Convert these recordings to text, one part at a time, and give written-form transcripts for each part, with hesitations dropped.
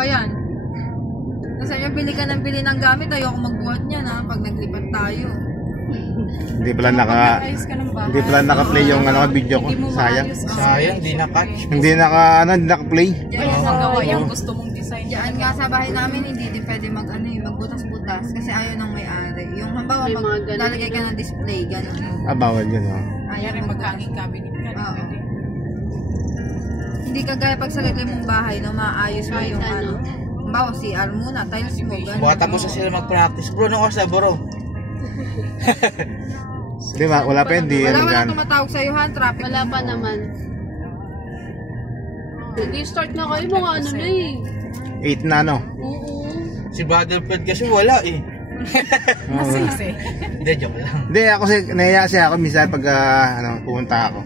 pa yan. Kasi niya, bili ka ng bili ng gamit, ayoko magbuhat niya na pag naglipat tayo. Hindi pala naka-play yung video ko. Sayang. Sayang, di na-catch. Hindi naka-play. Diyan magawa yung gusto mong design. Diyan nga sa bahay namin, hindi din pwede magbutas-butas kasi ayaw nang may-ari. Yung halimbawa, lalagay ka ng display, gano'n. Bawal yun. Ayaw rin mag-hanging cabinet ka. Hindi kagaya pag sa lagay mong bahay, no, maayos mo yung ano. Halimbawa, CR muna, tiles mo, gano'n. Baka tapos na sila mag-practice. Bro, nung oras na, bro? Di ba? Wala pa hindi. Wala tumatawag sa'yo, han? Traffic. Wala pa naman. Hindi start na kayo, mga ano na eh. 8 na ano? Oo. Si Brother Fred kasi wala eh. Hindi, joke lang. Hindi, ako nahiya siya ako minsan pag pumunta ako.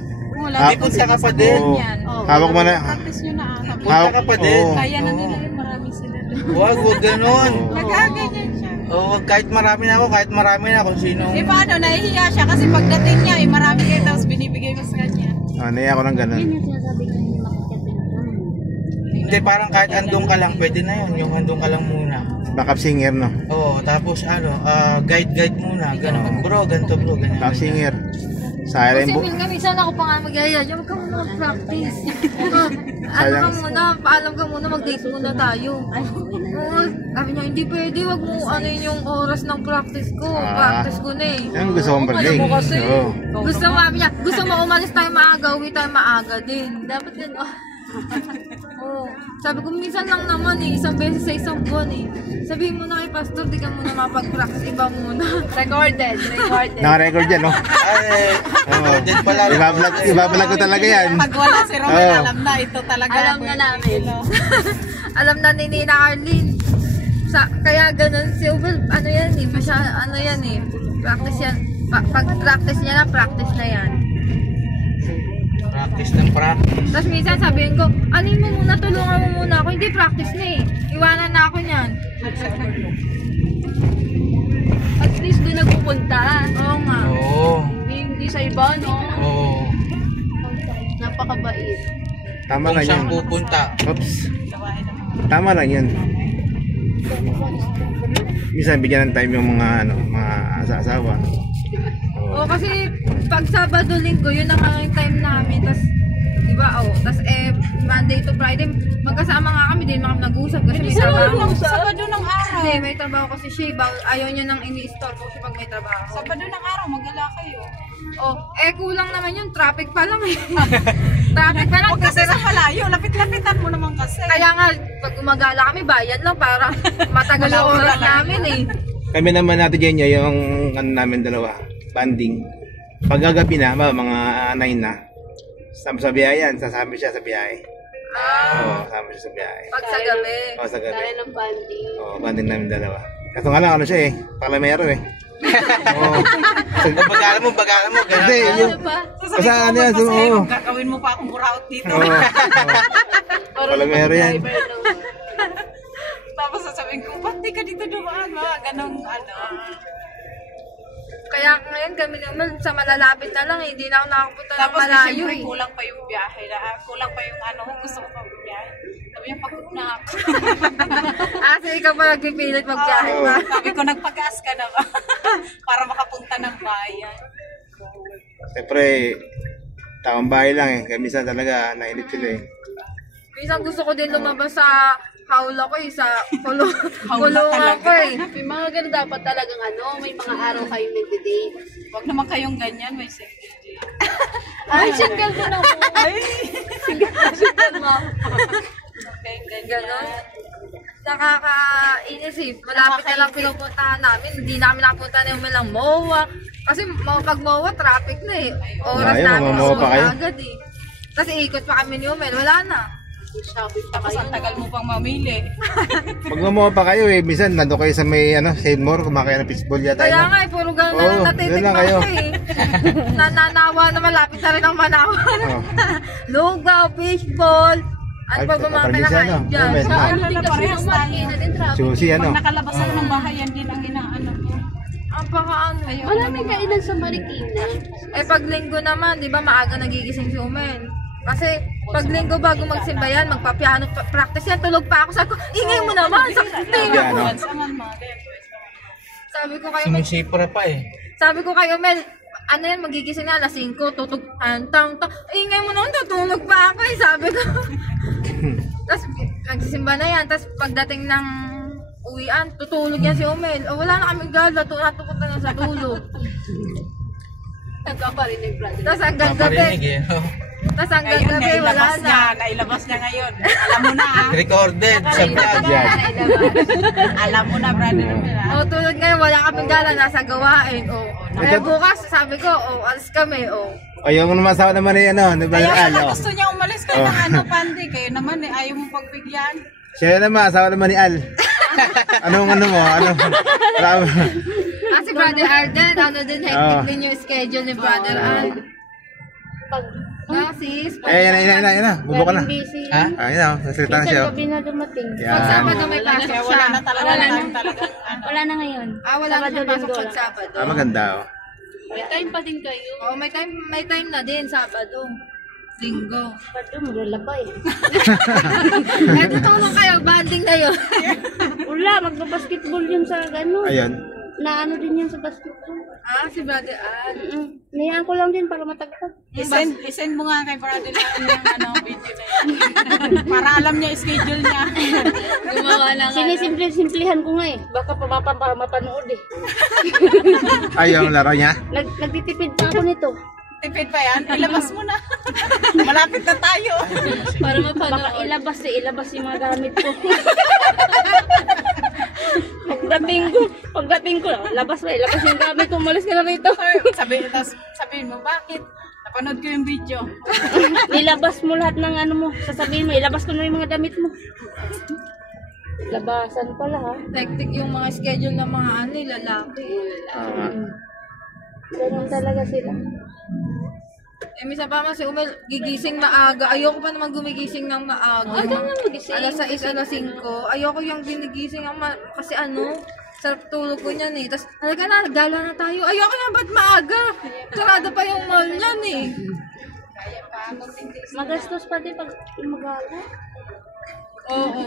May punta ka pa din. Hawak mo na. Practice nyo na ata. Punta ka pa din. Kaya na nila yun, marami sila doon. Huwag ganon. Nagaganyan siya. Oo, kahit marami na ako, kahit marami na kung sino. Eh paano, nahihiya siya kasi pagdating niya, marami kayo tapos binibigay mo sa kanya. Nahiya ako ng ganun. Yun yung sinasabi ko yung makikipin. Hindi, parang kahit andong ka lang, pwede na yun. Yung andong ka lang muna. Backup singer, no? Oo, tapos guide muna. Ganun. Bro, ganito bro, ganyan. Backup singer. Sayang Kasi minsan ako pa nga mag-yaya, huwag ka muna mag-practice. Ano ka muna, paalam ka muna, mag-date muna tayo. Sabi niya, hindi pwede, wag mo ano yung oras ng practice ko. Practice ko na eh. Ang gusto kong mag-date. Alam mo kasi, gusto mo umalis tayo maaga, uwi tayo maaga din. Dapat yun, oh. Sabi ko, minsan lang naman eh, isang beses sa isang buwan eh. Sabihin mo na kay pastor, di ka muna mapag-practice, iba muna. Recorded. Naka-record yan, no? Ay, recorded pala. Ibabalag ko talaga yan. Pag wala si Romel, alam na, ito talaga. Alam na namin. Alam na ni Nina Arlene. Kaya ganun si Ubel, ano yan eh, practice yan. Pag practice niya na, practice na yan. Practice ng practice. Tapos minsan sabihin ko, alin mo muna, tulungan mo muna ako. Hindi, practice na eh. Iwanan na ako niyan. At least doon nagpupunta. Oo nga. Oo. Hindi sa iba, no? Oo. Napakabait. Tama Kung lang saan yun. pupunta. Oops. Tama lang yun. Minsan bigyan ng time yung mga asawa. Oo, kasi pag Sabado, Linggo, yun ang mga time namin. Tapos, di ba, tapos Monday to Friday, magkasama nga kami, din kami nag-usap kasi may trabaho. Sabado ng araw. Hindi, may trabaho kasi siya, ayaw niya nang ini-store ko siya pag may trabaho. Sabado ng araw, magala kayo. Kulang naman yung traffic pa lang eh. Traffic pa lang. Huwag kasi sa malayo, lapit-lapitan mo naman kasi. Kaya nga, pag gumagala kami, bayan lang para matagal yung oras namin eh. Kami naman natin dyan yung namin dalawa, banding. Pagkagabi na, mga 9 na, sa biyahe yan, sasama siya sa biyahe. Sama siya sa biyahe. Pag sa gabi. Sa gabi. Kaya ng banding. Banding namin dalawa. Kaso nga lang, siya eh, palamero eh. Bagala mo, Hindi, yung... Kasi ano yan, Gagawin mo pa akong buraot dito. Palamero yan. Tapos sasabihin ko, ba't di ka dito dumaan? Mga ganong Kaya ngayon kami naman sa malalapit na lang, hindi na ako nakapunta ng Tapos malayo siyempre, eh. kulang pa yung biyahe. Kulang pa yung gusto ko pa biyahe. Sabi niya, pagod na ako. So ikaw pa nagpipilit magbiyahe pa. Sabi ko, nagpag-gas ka na ba? Para makapunta ng bayan. Siyempre, taong bahay lang eh. Kaya minsan talaga, nainit sila eh. Minsan gusto ko din lumabas sa hawla ko eh, sa kulungan ko eh. May mga ganun dapat talagang may mga araw kayong nagde-date. Huwag naman kayong ganyan, may single day. Ay, single ko na po. Ay, single mo. Ganon. Nakakainis eh. Malapit na lang pinupuntahan namin. Hindi namin napunta na yung malang MOA. Kasi pag MOA, traffic na eh. Oras Ayaw, namin MOA pa kayo? agad eh. Kasi ikot pa kami ni Umel. Wala na. Shopping pa Tapos kayo. ang tagal mo pang mamili. Pag mamuha pa kayo eh, minsan nandun kayo sa may Seymour, kumakain ng fishball yata. Kaya nga eh, puro gano'n na lang Oo, natitikman ganun kayo. ko eh. Nananawa na malapit na rin ang manawa. Lugaw, fishball. Ano pa ba mga kinakain dyan? Sa ano din kasi Parehas yung Marikina din traffic. Sushi Pag nakalabas ako ng bahay, yan din ang inaano ko. Ang pakaano. Maraming kainan sa Marikina. Pag linggo naman, di ba maaga nagigising si Umel? Kasi Pag linggo bago magsimba yan, magpa-piano practice yan, tulog pa ako. Sabi ko, ingay mo naman, sakit tinga ko. Piano. Sabi ko kayo, Sumisipra pa eh. sabi ko kayo, Mel, ano yan, magigising na, alas 5, tutug, tang, ingay mo naman, tutulog pa ako eh, sabi ko. Tapos, nagsisimba na yan, tapos pagdating ng uwian, tutulog yan si Omel. O, wala na kaming gala, natupunta na sa tulog. Nagkaparinig, brother. Tapos hanggang Paparinig gabi, eh. tapos hanggang Ngayon, gabi, wala nailabas na. niya. Nailabas niya ngayon. Alam mo na ah. Recorded sa vlog. Yan. Alam mo na, brother. O, tulad ngayon, wala kaming gala, nasa gawain. O, kaya bukas, sabi ko, alis kami, Ayaw mo naman asawa naman ni ano, ni Kaya Brother Al. pala Oh. gusto niya umalis ka ng ano, Pandi. Kayo naman eh, ayaw mo pagbigyan. Siya naman, asawa naman ni Al. Anong ano mo? Ano? Si Brother Arden, din, hectic din yung schedule ni Brother Al. Pag Sis, Yan na. Bubo ka na. busy. Ha? Yan na, nasalita na siya. Minsan gabi na dumating. pag Yan. Sabado may pasok Kaya siya. wala na talaga. Wala na. Talagang ano. Wala na ngayon. Wala na Sabado, siyang pasok Linggo pag lang. Sabado. Maganda oh. May time pa din kayo. Oo, may time na din, Sabado. Linggo. Pati maglalaba eh. Eh, tutulong kayo, banding na yun. Wala, magbabasketball yun sa gano'n. Ayun. Naano din yan sa basketball. Si Brother Al. Niyaan ko lang din para matagpag. Isend mo nga kay brother yung ano, video na yan. Para alam niya yung schedule niya. Gumawa na nga. Sinisimplihan ko nga eh. Baka para mapanood eh. Ayaw ang laro niya. Nagtitipid pa ako nito. Tipid pa yan, ilabas mo na. Malapit na tayo. Para Baka mapanood. ilabas yung mga gamit ko. Pagdating ko, ilabas yung gamit ko, umalis ka na rito. Sabihin mo, bakit? Napanood ko yung video. Nilabas mo lahat ng ano mo, sasabihin mo, ilabas ko na yung mga damit mo. Labasan pala ha. Hectic yung mga schedule ng mga lalaki. Ganun talaga sila. Minsan pa man si Umel, gigising maaga. Ayoko pa naman gumigising ng maaga. Ayaw na magising. Alas 6, alas 5. Ayoko yung ginigising kasi sarap tulog ko niyan eh. Tapos, talaga na, gala na tayo. Ayoko na, ba't maaga? Sarado pa yung mall niyan eh. Magastos pa din pag magala. Oo.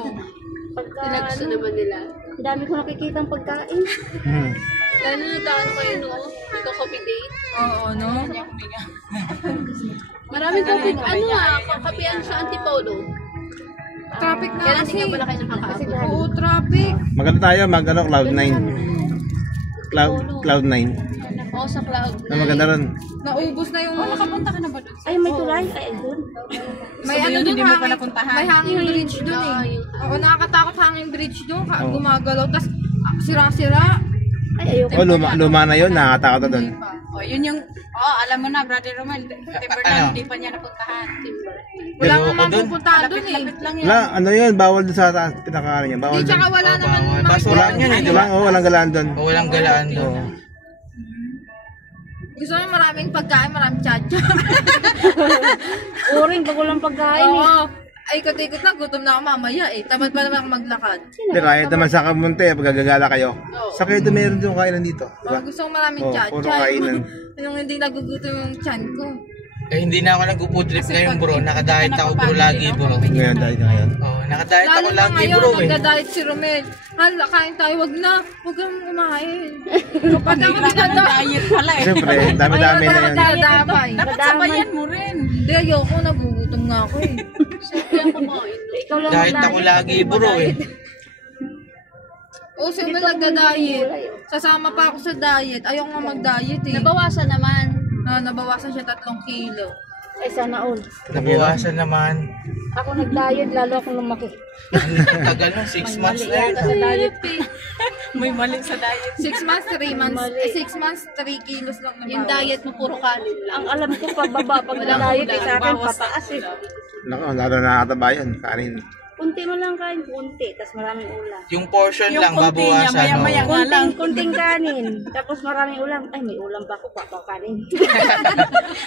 Pagka naman nila. Ang dami ko nakikita ang pagkain. Lalo na taon kayo no? Ito coffee date? Oo, no? Maraming kape, kapean sa Antipolo. Traffic na kasi. Kaya pala kayo nakakaabot. Oo, traffic. Maganda tayo, Cloud9. Cloud9. Oo, sa cloud. Na maganda ron. Naubos na yung... Nakapunta ka na ba doon? Ay, may tulay. Ay, doon. May Sabi ano yun, doon, hindi mo pa napuntahan. may hanging bridge doon eh. Oo, nakakatakot hanging bridge doon. Gumagalaw. Tapos, sira-sira. Ay, ayoko. Luma na yun, nakakatakot na doon. Yun yung, alam mo na, Brother Romel, Timberland, hindi pa niya napuntahan. Wala Ayoko naman dun. pupuntahan doon eh. Lapit lang yun. Wala, ano yun, bawal doon sa pinakaano niya. Bawal Hindi, doon. tsaka wala naman Basuran yun eh, di ba? Walang galaan doon. O walang galaan doon. Gusto mo maraming pagkain, maraming tsa-tsa. Uring, bago lang pagkain eh. Oo. Ay, ikot-ikot na, gutom na ako mamaya eh. Tamad pa naman ako maglakad. Hindi, kahit naman sa Kamunte, pag gagala kayo. Sa kayo doon, meron doon kainan dito. Diba? Gusto ko maraming Oo, tsa-tsa. puro kainan. Yung hindi nagugutom yung tiyan ko. Eh hindi na ako nag-food trip ngayon bro. Nakadiet ako bro lagi bro. Ngayon, dahil na ngayon. Oh, nakadiet Lalo ako na lagi ngayon, bro eh. nagda-diet si Romel. Hala, kain tayo, wag na. Huwag kang kumain. Kapag ako Diet pala eh. Siyempre, dami-dami na yun. Dadapay. Dapat sabayan mo rin. Hindi, ayoko, nagugutom nga ako eh. Ikaw lang Diet ako lagi bro eh. Oo, si Romel nagda-diet. Sasama pa ako sa diet. Ayoko nga mag-diet eh. Nabawasan naman. Nabawasan siya 3 kilo. Ay, sana all. Nabawasan naman. Ako nag-diet, lalo akong lumaki. Ang tagal nun, 6 months na yun. Sa diet eh. May mali sa diet. 6 months, 3 months. 6 months, 3 kilos lang nabawas. Yung diet mo, puro kanin lang. Ang alam ko, pababa pag na-diet eh, sa akin, pataas eh. Naku, lalo nakakataba yun. Kanin. Kunti mo lang kain, kunti, tapos maraming ulam. Yung portion Yung lang konti niya, babawasan. maya-maya nga lang. Kunting kanin, tapos maraming ulam. Ay, may ulam ba ako? Papa kanin.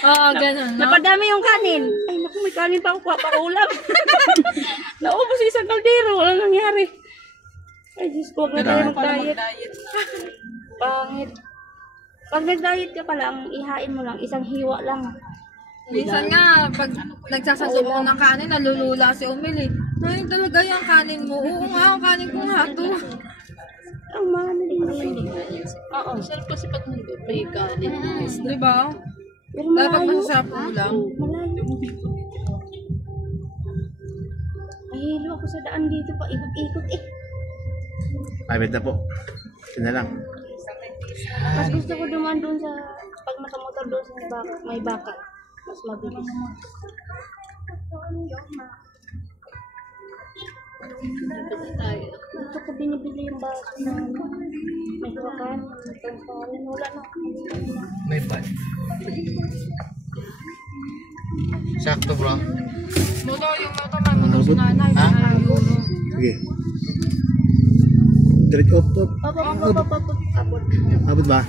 Oo, ganun, no? Napadami yung kanin. Ay, naku, may kanin pa ako, papa ulam. Naubos isang kaldero, walang nangyari. Ay, Diyos ko, huwag na tayo mag-diet. Diet. Pangit. Pag nag-diet ka pala, ang ihain mo lang, isang hiwa lang. Minsan nga, pag nagsasandok ko ng kanin, nalulula si Umil eh. Ngayon talaga yung kanin mo. Oo nga, ang kanin ko nga to. Ang mahal na din. Oo, sarap kasi pag may kanin. Di ba? Pero Dapat malayo. masasarap ulam. Malayo. Mahilo ako sa daan dito pa. Ikot-ikot eh. Pabit na po. Yun na lang. Mas gusto ko dumaan doon sa, pag nakamotor doon sa may bakal. Mas mabilis. Gusto ko binibili yung baso na may hawakan, may transparent. Wala na. May bad. Sakto bro. Moto, yung moto, may motor si nanay. Ha? Sige. Direct off. Abot. Abot ba?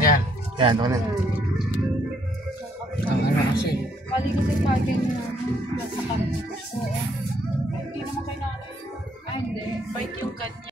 Yan. Yan, ako na. Ang ano kasi. Bali kasi parking na. Hindi naman kailangan. Ay, hindi. Bike yung kanya.